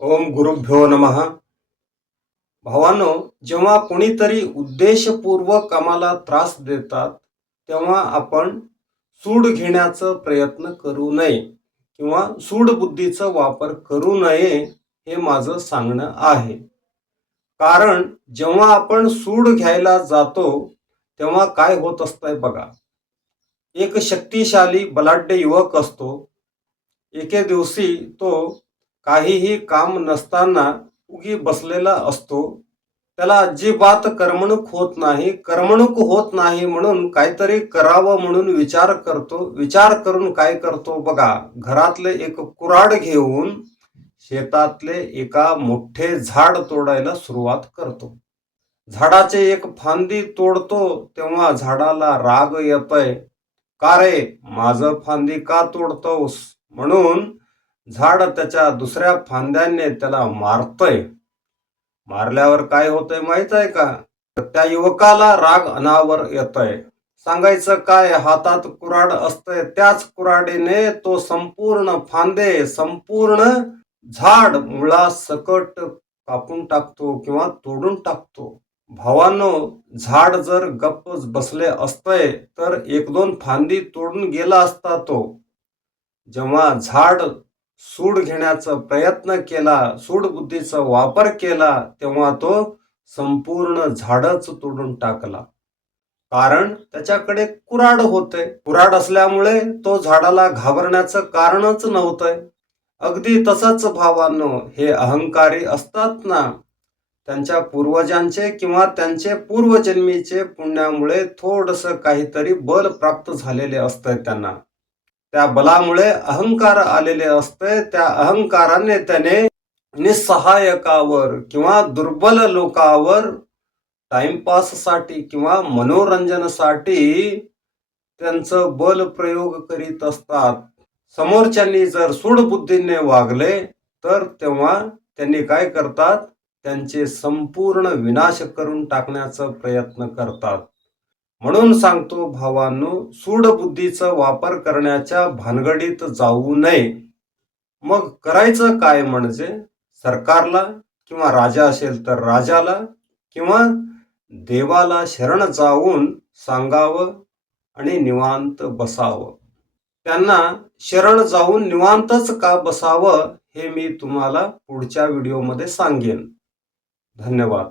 ओम गुरुभ्यो नमः. भावानो जेव्हा कोणीतरी उद्देशपूर्वक आम्हाला त्रास देतात तेव्हा आपण सूड घेण्याचा प्रयत्न करू नये किंवा सूड बुद्धीचा वापर करू नये हे माझं सांगणं आहे. कारण जेव्हा आपण सूड घ्यायला जातो तेव्हा काय होत असतंय बघा. एक शक्तिशाली बलाढ्य युवक असतो. एके दिवशी तो काहीही काम नसताना उगी बसलेला असतो. त्याला अजिबात करमणूक होत नाही. करमणूक होत नाही म्हणून काहीतरी करावं म्हणून विचार करतो. विचार करून काय करतो बघा. घरातले एक कुऱ्हाड घेऊन शेतातले एका मोठे झाड तोडायला सुरुवात करतो. झाडाचे एक फांदी तोडतो तेव्हा झाडाला राग येतोय. का रे? माझं फांदी का तोडतोस? म्हणून झाड त्याच्या दुसऱ्या फांद्याने त्याला मारतय. मारल्यावर काय होतंय माहीत आहे का? तर त्या युवकाला राग अनावर येतोय. सांगायचं काय? हातात कुऱ्हाड असतंय. त्याच कुऱ्हाडीने तो संपूर्ण फांदे संपूर्ण झाड मुळा सकट कापून टाकतो किंवा तोडून टाकतो. भावांनो झाड जर गप्प बसले असतंय तर एक दोन फांदी तोडून गेला असता तो. जेव्हा झाड सूड घेण्याचा प्रयत्न केला सूड बुद्धीचा वापर केला तेव्हा तो संपूर्ण झाडच तोडून टाकला. कारण त्याच्याकडे कुराड होते. कुराड असल्यामुळे तो झाडाला घाबरण्याचं कारणच नव्हतंय. अगदी तसंच भावांनो हे अहंकारी असतात ना त्यांच्या पूर्वजांचे किंवा त्यांचे पूर्वजन्मीचे पुण्यामुळे थोडस काहीतरी बल प्राप्त झालेले असतं त्यांना. त्या बलामुळे अहंकार आलेले असते. त्या अहंकाराने त्याने निसहायकावर किंवा दुर्बल लोकावर टाइमपाससाठी किंवा मनोरंजनासाठी त्यांचं बल प्रयोग करीत असतात. समोरच्यांनी जर सूडबुद्धीने वागले तर तेव्हा त्यांनी काय करतात? त्यांचे संपूर्ण विनाश करून टाकण्याचा प्रयत्न करतात. म्हणून सांगतो भावांनो सूडबुद्धीचा वापर करण्याच्या भानगडीत जाऊ नये. मग करायचं काय म्हणजे सरकारला किंवा राजा असेल तर राजाला किंवा देवाला शरण जाऊन सांगावं आणि निवांत बसावं. त्यांना शरण जाऊन निवांतच का बसावं हे मी तुम्हाला पुढच्या व्हिडिओमध्ये सांगेन. धन्यवाद.